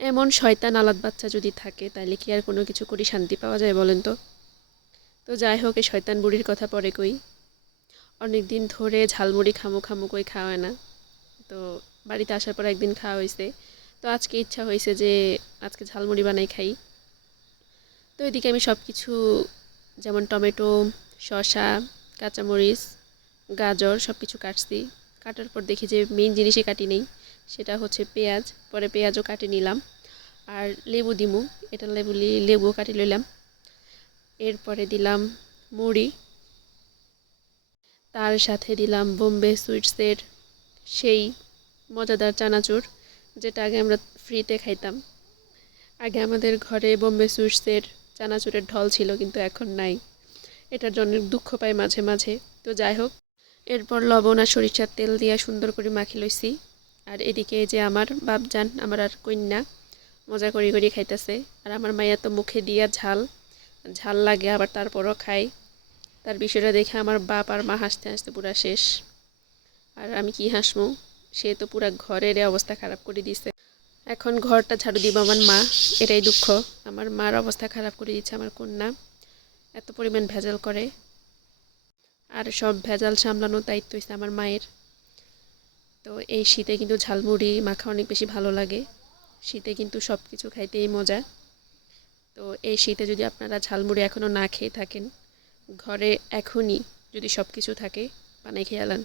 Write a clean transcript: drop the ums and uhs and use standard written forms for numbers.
এমন শয়তান আলাদ বাচ্চা যদি থাকে তাহলে কি আর কোনো কিছু করে শান্তি পাওয়া যায় বলেন তো। তো যাই হোক, এই শয়তান বুড়ির কথা পরে কই। অনেক দিন ধরে ঝালমুড়ি খামু খামু কই খাওয়া হয় না। তো বাড়িতে আসার পর একদিন খাওয়া হয়েছে। তো আজকে ইচ্ছা হয়েছে যে আজকে ঝালমুড়ি বানাই খাই। তো এদিকে আমি সব কিছু, যেমন টমেটো, শসা, কাঁচামরিচ, গাজর সব কিছু কাটছি। কাটার পর দেখি যে মেইন জিনিসই কাটি নেই, সেটা হচ্ছে পেঁয়াজ। পরে পেঁয়াজও কাটি নিলাম। আর লেবু দিমু, এটা লেবুও কাটি লইলাম। এরপরে দিলাম মুড়ি, তার সাথে দিলাম বোম্বে সুইটসের সেই মজাদার চানাচুর, যেটা আগে আমরা ফ্রিতে খাইতাম। আগে আমাদের ঘরে বোম্বে সুইটসের চানাচুরের ঢল ছিল, কিন্তু এখন নাই। এটার জন্য দুঃখ পাই মাঝে মাঝে। তো যাই হোক, এরপর লবণ আর সরিষার তেল দিয়ে সুন্দর করে মাখি লইছি। আর এদিকে যে আমার বাপজান, আমার আর কন্যা, মজা করি করি খাইতেছে। আর আমার মাইয়া তো মুখে দিয়া ঝাল ঝাল লাগে, আবার তারপরও খাই। তার বিষয়টা দেখে আমার বাপ আর মা হাসতে হাসতে পুরা শেষ। আর আমি কি হাসমু, সে তো পুরা ঘরের অবস্থা খারাপ করে দিছে। এখন ঘরটা ঝাড়ু দিব আমার মা, এটাই দুঃখ। আমার মার অবস্থা খারাপ করে দিচ্ছে আমার কন্যা, এত পরিমাণ ভেজাল করে। আর সব ভেজাল সামলানোর দায়িত্ব হচ্ছে আমার মায়ের। তো এই শীতে কিন্তু ঝালমুড়ি মাখা অনেক বেশি ভালো লাগে। শীতে কিন্তু সব কিছু খাইতেই মজা। তো এই শীতে যদি আপনারা ঝালমুড়ি এখনও না খেয়ে থাকেন, ঘরে এখনই যদি সব কিছু থাকে, বানাই খেয়ে আলান।